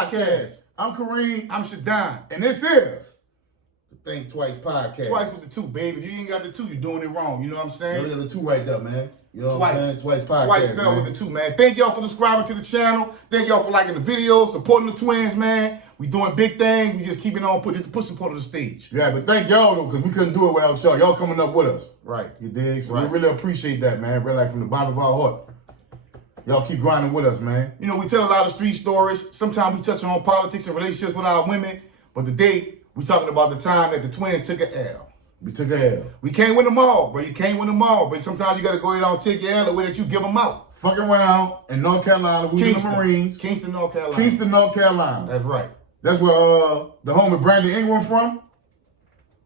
Podcast. I'm Kareem. I'm Shadon. And this is the Think Twice Podcast. Twice with the two, baby. If you ain't got the two, you're doing it wrong. You know what I'm saying? Look at the two right there, man. You know what I'm saying? Twice Podcast. Twice spelled with the two, man. Thank y'all for subscribing to the channel. Thank y'all for liking the videos, supporting the twins, man. We doing big things. We just keeping on pushing support on the stage. Yeah, but thank y'all though, because we couldn't do it without y'all. Y'all coming up with us. Right. You dig? So Right. we really appreciate that, man. Really, like from the bottom of our heart. Y'all keep grinding with us, man. You know, we tell a lot of street stories. Sometimes we touch on politics and relationships with our women. But today, we talking about the time that the twins took an L. We took a L. We can't win them all, bro. You can't win them all. But sometimes you got to go ahead and take your L the way that you give them out. Fucking around in North Carolina. We was in the Marines. Kinston, North Carolina. Kinston, North Carolina. That's right. That's where the homie Brandon Ingram from.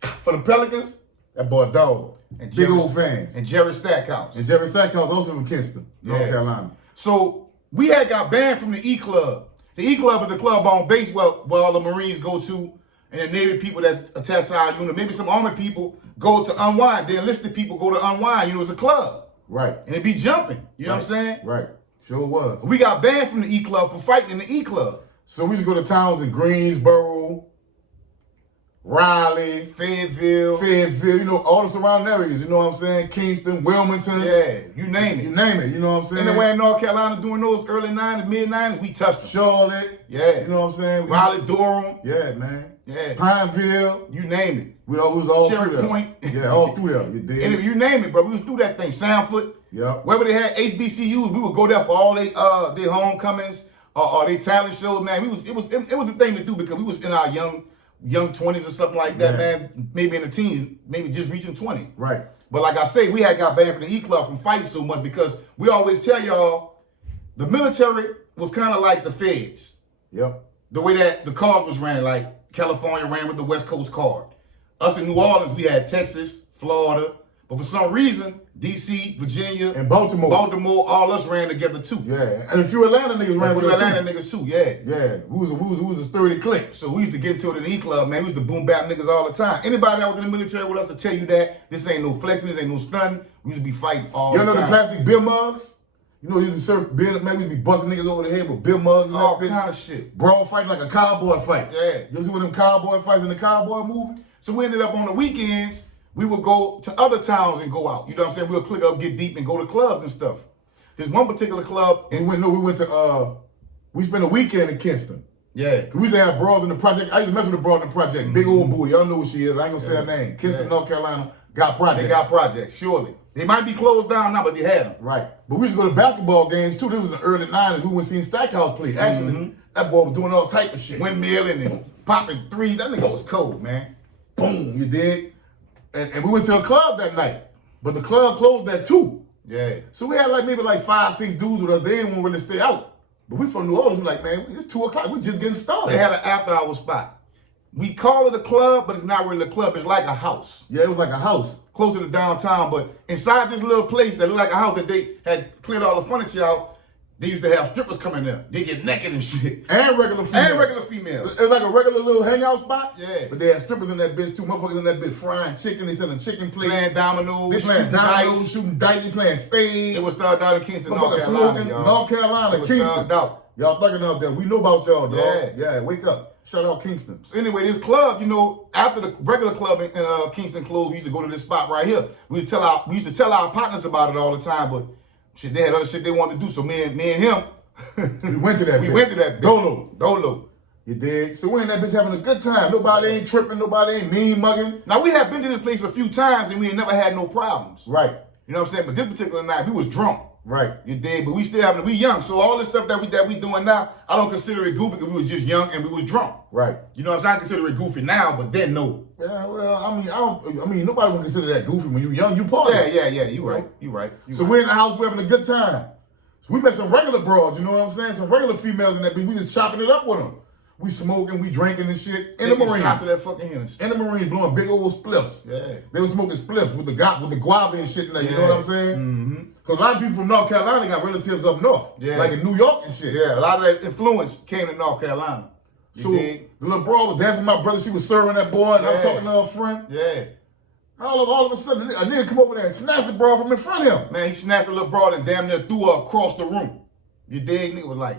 For the Pelicans. That boy dog. And Big Jerry, old fans. And Jerry Stackhouse. And Jerry Stackhouse also from Kinston, North Carolina. So we had got banned from the E Club. The E Club is the club on base where all the Marines go to, and the Navy people that's attached to our unit. Maybe some Army people go to unwind. The enlisted people go to unwind. You know, it's a club. Right. And it be jumping. You know what I'm saying? Right. Sure was. We got banned from the E Club for fighting in the E Club. So we used to go to towns in Greensboro, Raleigh, Fayetteville, you know, all the surrounding areas, you know what I'm saying? Kinston, Wilmington. Yeah, you name it. You name it, you know what I'm saying? Anywhere in North Carolina during those early 90s, mid-90s, we touched them. Charlotte. Yeah. You know what I'm saying? Raleigh, Durham. Yeah, man. Yeah. Pineville. You name it. We was all Cherry through there. Point. Yeah, all through there. You did. And if you name it, bro, we was through that thing. Soundfoot. Yeah. Wherever they had HBCUs, we would go there for all their homecomings or their talent shows, man. It was a thing to do because we was in our young 20s or something like that, man. Maybe in the teens, maybe just reaching 20. Right. But like I say, we had got banned from the E Club from fighting so much because we always tell y'all the military was kind of like the feds. Yep. The way that the card was ran, like California ran with the West Coast card. Us in New Orleans, we had Texas, Florida, but for some reason, DC, Virginia, and Baltimore, all us ran together too. Yeah, and a few Atlanta niggas ran with us too. Atlanta niggas too, yeah. Yeah, we was a sturdy clique. So we used to get into it in the E Club, man. We used to boom bap niggas all the time. Anybody that was in the military with us will tell you that this ain't no flexing, this ain't no stunning. We used to be fighting all the time. You know the plastic beer mugs? You know, we used to serve beer, man, we used to be busting niggas over the head with beer mugs and all kind of shit. Brawl fight like a cowboy fight. Yeah. You see one of them cowboy fights in the cowboy movie? So we ended up on the weekends, we would go to other towns and go out. You know what I'm saying? We'll click up, get deep, and go to clubs and stuff. There's one particular club. And we went to, we spent a weekend in Kinston. Yeah. We used to have bras in the project. I used to mess with the broad in the project. Big old booty. Y'all know who she is. I ain't gonna say her name. Kinston, North Carolina, got projects. They got projects, surely. They might be closed down now, but they had them. Right. But we used to go to basketball games too. This was in the early 90s. We went seeing Stackhouse play. Actually, that boy was doing all type of shit. Windmilling and popping threes. That nigga was cold, man. Boom, you dig? And we went to a club that night. But the club closed at 2. Yeah. So we had maybe 5, 6 dudes with us. They didn't want to really stay out. But we from New Orleans. We like, man, it's 2 o'clock. We just getting started. They had an after-hour spot. We call it a club, but it's not really a club. It's like a house. Yeah, it was like a house. Closer to downtown, but inside this little place that looked like a house that they had cleared all the furniture out, they used to have strippers come in there. They get naked and shit. And regular females. And regular females. It was like a regular little hangout spot. Yeah. But they had strippers in that bitch too. Motherfuckers in that bitch frying chicken. They selling chicken plates. Playing dominoes. They playing dominoes, shooting dice. They playing spades. It was started out in Kinston, North Motherfuckers Carolina, smoking. y'all. North Carolina, Kinston. Y'all thugging out there. We know about y'all, dog. Yeah, wake up. Shout out Kinston. So anyway, this club, you know, after the regular club in Kinston closed, we used to go to this spot right here. We used to tell our partners about it all the time, but shit, they had other shit they wanted to do. So me and him, we went to that. We went to that. Dolo. You dig? So we in that bitch having a good time. Nobody ain't tripping. Nobody ain't mean mugging. Now we have been to this place a few times and we ain't never had no problems. Right. You know what I'm saying? But this particular night, we was drunk. Right. You dig? But we young. So all this stuff that we doing now, I don't consider it goofy because we was just young and we was drunk. Right. You know what I'm saying? I consider it goofy now, but then no. Yeah, well, I mean, nobody would consider that goofy when you young. You party. Yeah. You right. So we're in the house, we're having a good time. So we met some regular broads, you know what I'm saying? Some regular females in that bitch. We just chopping it up with them. We smoking, we drinking and shit. In the Marines. Shots of that fucking Hennessy. In the Marines blowing big old spliffs. Yeah. They were smoking spliffs with the guava and shit in there, you know what I'm saying? Mm-hmm. Because a lot of people from North Carolina got relatives up north. Yeah. Like in New York and shit. Yeah, a lot of that influence came to North Carolina. So the little broad was dancing with my brother. She was serving that boy, and I'm talking to her friend. Yeah. All of a sudden, a nigga come over there and snatched the broad from in front of him. Man, he snatched the little broad and damn near threw her across the room. You dig? Nigga was like,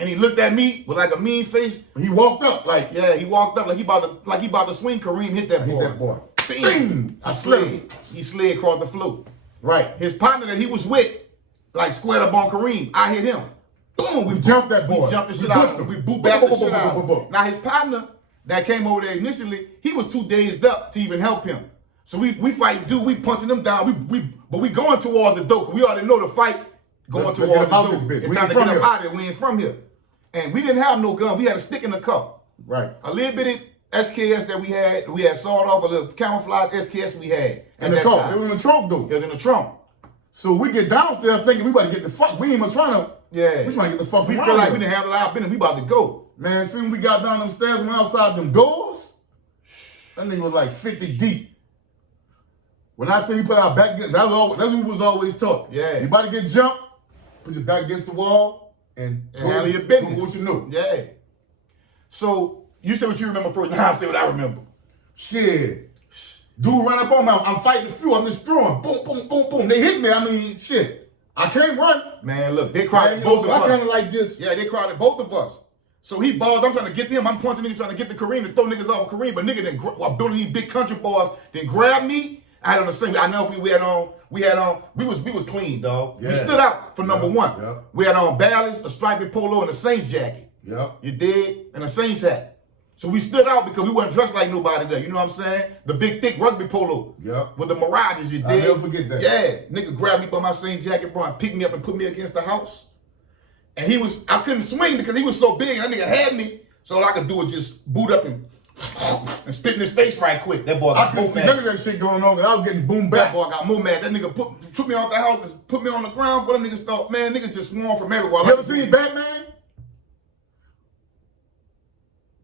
and he looked at me with like a mean face. He walked up like, Yeah, he walked up like he about to swing. Kareem hit that boy. hit that boy. Bing! I slid. He slid across the floor. Right. His partner that he was with, like squared up on Kareem. I hit him. Boom! We jumped that boy. We jumped the shit We out pushed of him. him. We boot back the shit out of him. Boom. Now his partner that came over there initially, he was too dazed up to even help him. So we fighting dude, we punching him down. But we going towards the door. We already know the fight going Let's towards get the him out door. this bitch. It's We time ain't to get from him here. out of here. We ain't from here. And we didn't have no gun. We had a stick in the car. Right. A little bitty SKS that we had sawed off, a little camouflage SKS we had In at the that car. time. It was in the trunk though. It was in the trunk. So we get downstairs thinking we about to get the fuck. We ain't even trying to. Yeah. We trying to get the fuck. We from feel around like here. we didn't handle our business. We about to go. Man, as soon as we got down them stairs and went outside them doors, that nigga was like 50 deep. When I say we put our back against, that's what we was always taught. Yeah. You about to get jumped, put your back against the wall, and handle your business. do what you know. Yeah. So you say what you remember first. Now I say what I remember. Shit. Dude ran up on me. I'm fighting the few. I'm destroying. Boom, boom, boom, boom. They hit me. I mean, shit. I can't run. Man, look, they crowded Man, both of I us. kind of like just. Yeah, they crowded both of us. So he balled. I'm trying to get to him. I'm punching niggas, trying to get to Kareem to throw niggas off of Kareem. But nigga, while building these big country boys, then grab me. I had on the same. I know if we had on. We was clean, dog. Yeah. We stood out for number one. Yeah. We had on ballads, a striped polo, and a Saints jacket. Yep. You dig? And a Saints hat. So we stood out because we weren't dressed like nobody there. You know what I'm saying? The big, thick rugby polo. Yep. With the mirages, you dig? I'll never forget that. Yeah. Nigga grabbed me by my Saints jacket, bro, and picked me up and put me against the house. And I couldn't swing because he was so big and that nigga had me. So all I could do was just boot up and spit in his face right quick. That boy I got couldn't more see mad. none of that shit going on, and I was getting boomed That back. boy got more mad. That nigga took me off the house, just put me on the ground, but them niggas thought, man, niggas just swarm from everywhere. You ever seen Batman?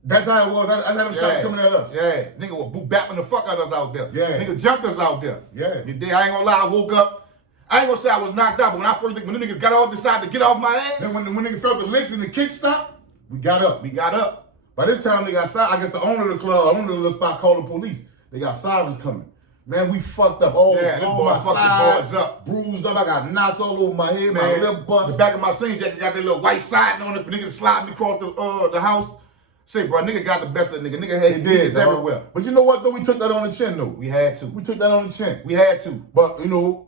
That's how it was. That's how them shots coming at us. Yeah. Nigga was boot bapping the fuck out of us out there. Yeah. Nigga jumped us out there. Yeah. You dig? I ain't gonna lie, I woke up. I ain't gonna say I was knocked out, but when the niggas got off, decided to get off my ass. Then when nigga felt the licks and the kick stop, we got up. We got up. By this time, they got sirens. I guess the owner of the club, owner of the little spot called the police. They got sirens coming. Man, we fucked up. All Yeah, them all boys my fucked the sides boys up. bruised up. I got knots all over my head, my Man, lip bust. the back of my Saints jacket got that little white siding on it. Nigga sliding me across the house. Say, bro, nigga got the best of the nigga. Nigga had It his dog. everywhere. But you know what, though? We took that on the chin, though. We had to. We took that on the chin. We had to. But, you know,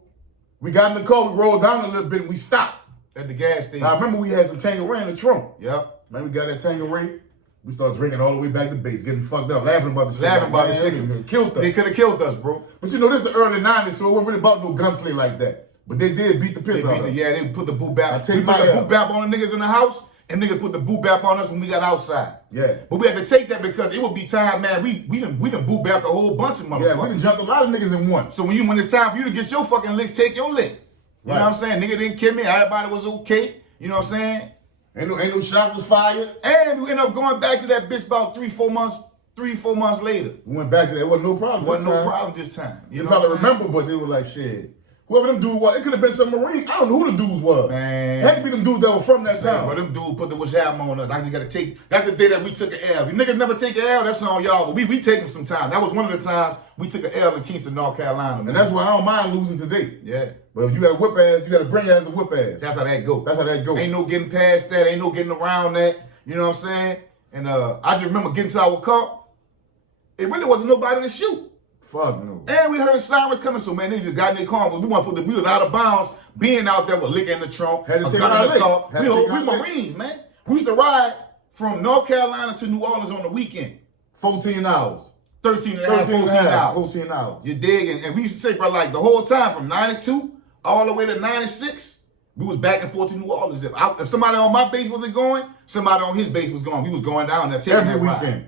we got in the car, we rolled down a little bit, and we stopped. At the gas station. I remember we had some Tangeray in the trunk. Yep. Man, we got that Tangeray. We started drinking all the way back to base, getting fucked up, laughing about the shit. Laughing about the Man, shit. they could've killed us. They could have killed us, bro. But you know, this is the early 90s, so it wasn't really about no gunplay like that. But they did beat the piss out of us. Yeah, they put the boot bap. I tell We you put my the ass. boot bap on the niggas in the house, and niggas put the boot bap on us when we got outside. Yeah. But we had to take that because it would be time, man. We done boot bapped a whole bunch of motherfuckers. Yeah, we done jumped a lot of niggas in one. So when it's time for you to get your fucking licks, take your lick. You know what I'm saying? Nigga didn't kill me. Everybody was okay. You know what I'm saying? Ain't no shot was fired. And we ended up going back to that bitch about 3-4 months later. We went back to that. It wasn't no problem. Wasn't this no time. problem this time. You know probably what I'm saying? remember, but they were like, shit. Whoever them dudes was, it could have been some Marine. I don't know who the dudes was. Man. It had to be them dudes that were from that But town. them dudes put the wish album on us. I just gotta take. That's the day that we took an L. You niggas never take an L. That's on y'all. But we take them some time. That was one of the times we took an L in Kinston, North Carolina. Man. And that's why I don't mind losing today. Yeah. But if you got to whip ass, you got to bring your ass to whip ass. That's how that go. That's how that go. Ain't no getting past that. Ain't no getting around that. You know what I'm saying? And I just remember getting to our car. It really wasn't nobody to shoot. Fuck no. And we heard sirens coming, so man, they just got in their car. We want to put the wheels out of bounds. Being out there with liquor in the trunk, Had to a take gun our in the lick. car. Had to take our We lick. Marines, man. We used to ride from North Carolina to New Orleans on the weekend. 14 hours. 13 and a half, 13 14 hours. 14 hours. You dig? And we used to say, bro, like the whole time from 92 all the way to 96, we was back and forth to New Orleans. If somebody on my base wasn't going, somebody on his base was going. We was going down there taking Every that ride. weekend.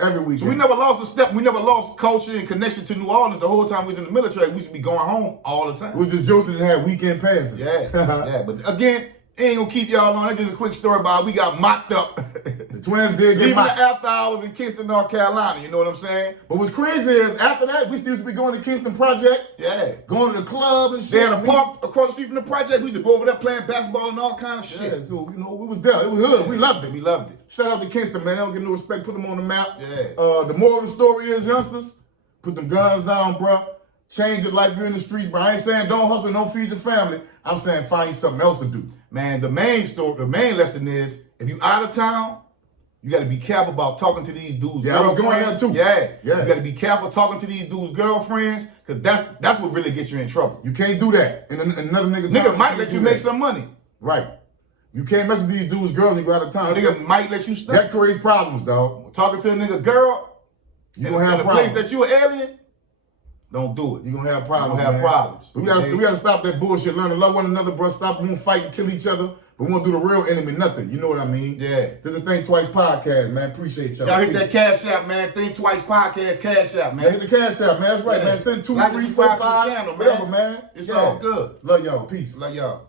Every weekend. So we never lost a step. We never lost culture and connection to New Orleans. The whole time we was in the military, we used to be going home all the time. We just Joseph and had weekend passes. Yeah, yeah. But again, ain't gonna keep y'all on. That's just a quick story about we got mocked up. The twins did get Even mocked. after hours in Kinston, North Carolina. You know what I'm saying? But what's crazy is after that, we still used to be going to Kinston Project, Yeah. going to the club and shit. They had a park across the street from the project. We used to go over there playing basketball and all kind of shit. Yeah, so you know, we was there. It was hood. We loved it. We loved it. Shout out to Kinston, man. They don't get no respect. Put them on the map. Yeah. The moral of the story is, youngsters, put them guns down, bro. Change your life. You're in the streets, bro. I ain't saying don't hustle, don't feed your family. I'm saying find you something else to do. Man, the main lesson is if you out of town, you got to be careful about talking to these dudes' Yeah, I was going girlfriends. there too. Yeah. Yeah. You got to be careful talking to these dudes' girlfriends, because that's what really gets you in trouble. You can't do that. And another nigga Nigga might can't let do you that. make some money. Right. You can't mess with these dudes' girls when you go out of town. Nigga might let you stuff. That creates problems, dog. Talking to a nigga girl, You gonna have in a place problems. that you an alien, don't do it. You gonna have You problems. gonna have man. problems. We gotta stop that bullshit. Learn to love one another, bro. Stop. We won't fight and kill each other, but we won't do the real enemy nothing. You know what I mean? Yeah. This is Think Twice podcast, man. Appreciate y'all. Y'all hit Peace. that cash app, man. Think Twice podcast cash app, Yeah, man. hit the cash out, man. That's right, Yeah. man. Send 2, Like 3, and 4, subscribe to the 5, channel, man. whatever, man. It's Yeah. all good. Love y'all. Peace. Love y'all.